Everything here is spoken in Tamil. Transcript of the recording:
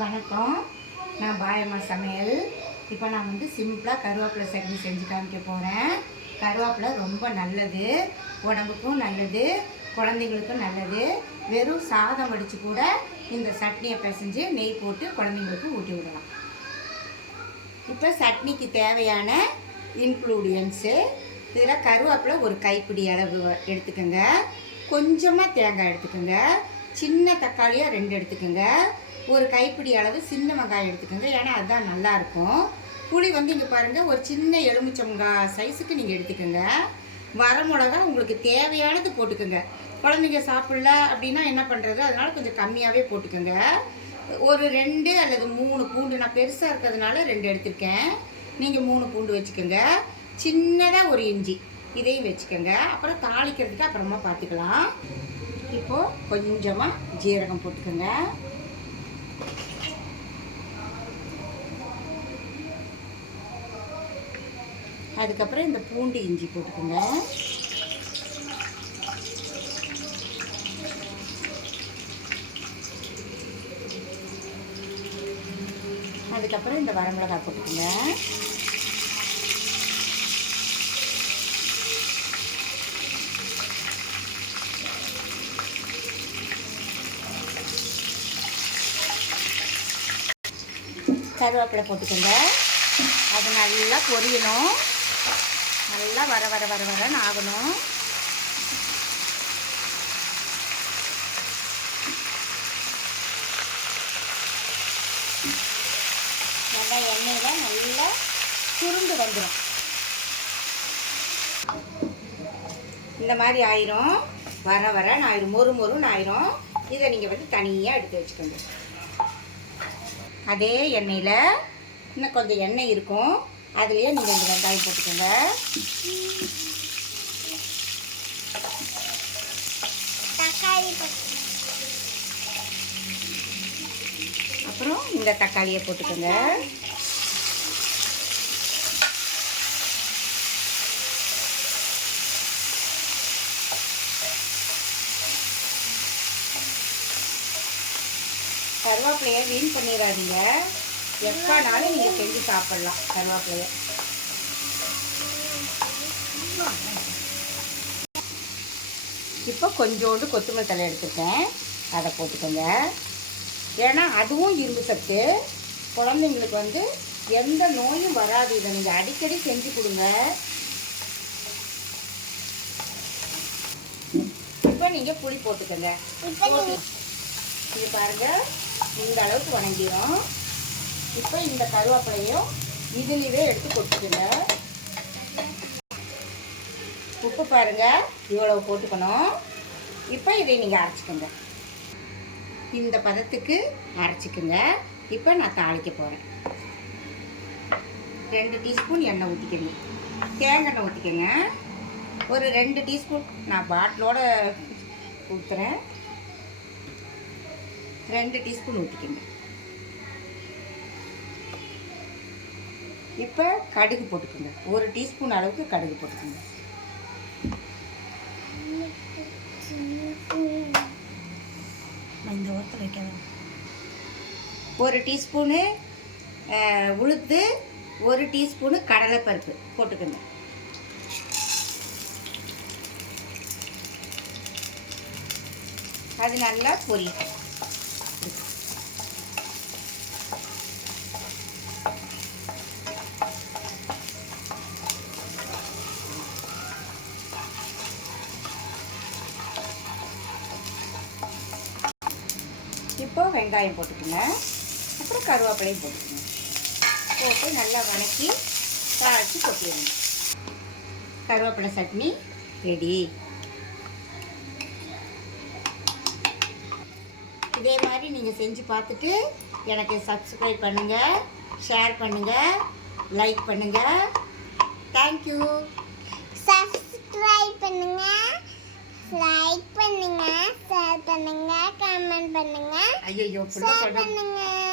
வணக்கம். நான் பாயம்மா சமையல். இப்போ நான் வந்து சிம்பிளாக கருவேப்பிலை சட்னி செஞ்சு காமிக்க போகிறேன். கருவேப்பிலை ரொம்ப நல்லது, உடம்புக்கும் நல்லது, குழந்தைங்களுக்கும் நல்லது. வெறும் சாதம் வடித்து கூட இந்த சட்னியை பிசைஞ்சு நெய் போட்டு குழந்தைங்களுக்கு ஊட்டி விடலாம். இப்போ சட்னிக்கு தேவையான இன்க்ளூடியன்ஸு, இதில் கருவேப்பிலை ஒரு கைப்பிடி அளவு எடுத்துக்கோங்க, கொஞ்சமாக தேங்காய் எடுத்துக்கோங்க, சின்ன தக்காளியாக 2 எடுத்துக்கோங்க, ஒரு கைப்பிடி அளவு சின்ன வெங்காயம் எடுத்துக்கோங்க, ஏன்னா அதுதான் நல்லாயிருக்கும். புளி வந்து இங்கே பாருங்கள், ஒரு சின்ன எலுமிச்சங்காய் சைஸுக்கு நீங்கள் எடுத்துக்கோங்க. வரமிளகா உங்களுக்கு தேவையானது போட்டுக்கோங்க. குழந்தைங்க சாப்பிடல அப்படின்னா என்ன பண்ணுறது, அதனால் கொஞ்சம் கம்மியாகவே போட்டுக்கோங்க. ஒரு 2 அல்லது 3 பூண்டு, நான் பெருசாக இருக்கிறதுனால 2 எடுத்திருக்கேன், நீங்கள் 3 பூண்டு வச்சுக்கோங்க. சின்னதாக ஒரு இஞ்சி, இதையும் வச்சுக்கோங்க. அப்புறம் தாளிக்கிறதுக்கு அப்புறமா பார்த்துக்கலாம். இப்போது கொஞ்சமாக ஜீரகம் போட்டுக்கோங்க. அதுக்கப்புறம் இந்த பூண்டு இஞ்சி போட்டுக்கோங்க. அதுக்கப்புறம் இந்த வரமிளகாய் போட்டுக்கோங்க. கருவேப்பிலை போட்டுக்கோங்க. அது நல்லா பொரியணும், நல்லா வர வர வர வரன்னு ஆகணும். நல்லா எண்ணெயில் நல்லா சுருண்டு வந்துடும். இந்த மாதிரி ஆயிரும், வர வரன்னு ஆயிரும், மொறு மொறுன்னு ஆயிரும். இதை நீங்கள் வந்து தனியாக எடுத்து வச்சுக்கோங்க. அதே எண்ணெயில் இன்னும் கொஞ்சம் எண்ணெய் இருக்கும், அதுலேயே நீங்கள் இந்த வெங்காயம் போட்டுக்கோங்க. அப்புறம் இந்த தக்காளியை போட்டுக்கோங்க. கருவேப்பிலையை வீண் பண்ணிடாதீங்க, எப்போனாலும் நீங்கள் செஞ்சு சாப்பிட்லாம் கருவேப்பிலையை. இப்போ கொஞ்சோண்டு கொத்தமல்லி தழை எடுத்துருக்கேன், அதை போட்டுக்கோங்க. ஏன்னா அதுவும் இரும்பு சத்து, குழந்தைங்களுக்கு வந்து எந்த நோயும் வராது. இதை நீங்கள் அடிக்கடி செஞ்சு கொடுங்க. இப்போ நீங்கள் புளி போட்டுக்கோங்க. இது பாருங்கள், இந்த அளவுக்கு வணங்கிடும். இப்போ இந்த கருவேப்பிலையும் இதுலேயே எடுத்து கொட்டுக்குங்க. உப்பு பாருங்கள், இவ்வளவு போட்டுக்கணும். இப்போ இதை நீங்கள் அரைச்சிக்கோங்க, இந்த பதத்துக்கு அரைச்சிக்கோங்க. இப்போ நான் தாளிக்க போகிறேன். 2 டீஸ்பூன் எண்ணெய் ஊற்றிக்கோங்க, தேங்காய் எண்ணெய் ஊற்றிக்கோங்க. ஒரு 2 டீஸ்பூன், நான் பாட்டிலோட ஊற்றுறேன், 2 டீஸ்பூன் ஊற்றிக்கோங்க. இப்போ கடுகு போட்டுக்கோங்க, 1 டீஸ்பூன் அளவுக்கு கடுகு போட்டுக்கோங்க. இந்த ஒருத்தர் வைக்காத. 1 டீஸ்பூனு உளுத்து, 1 டீஸ்பூனு கடலைப்பருப்பு போட்டுக்கோங்க. அது நல்லா பொரியும். இப்போ வெங்காயம் போட்டுக்கோங்க, அப்புறம் கருவேப்பிலையும் போட்டுக்கோங்க. போட்டு நல்லா வணக்கி தாளித்து கொட்டிடுங்க. கருவேப்பிலை சட்னி ரெடி. இதே மாதிரி நீங்கள் செஞ்சு பார்த்துட்டு எனக்கு சப்ஸ்கிரைப் பண்ணுங்கள், ஷேர் பண்ணுங்கள், லைக் பண்ணுங்கள். தேங்க்யூ. சப்ஸ்கிரைப் பண்ணுங்கள், லைக் பண்ணுங்கள், ஷேர் பண்ணுங்கள், கமெண்ட் பண்ணுங்கள், ஐயோ ஷேர் பண்ணுங்கள்.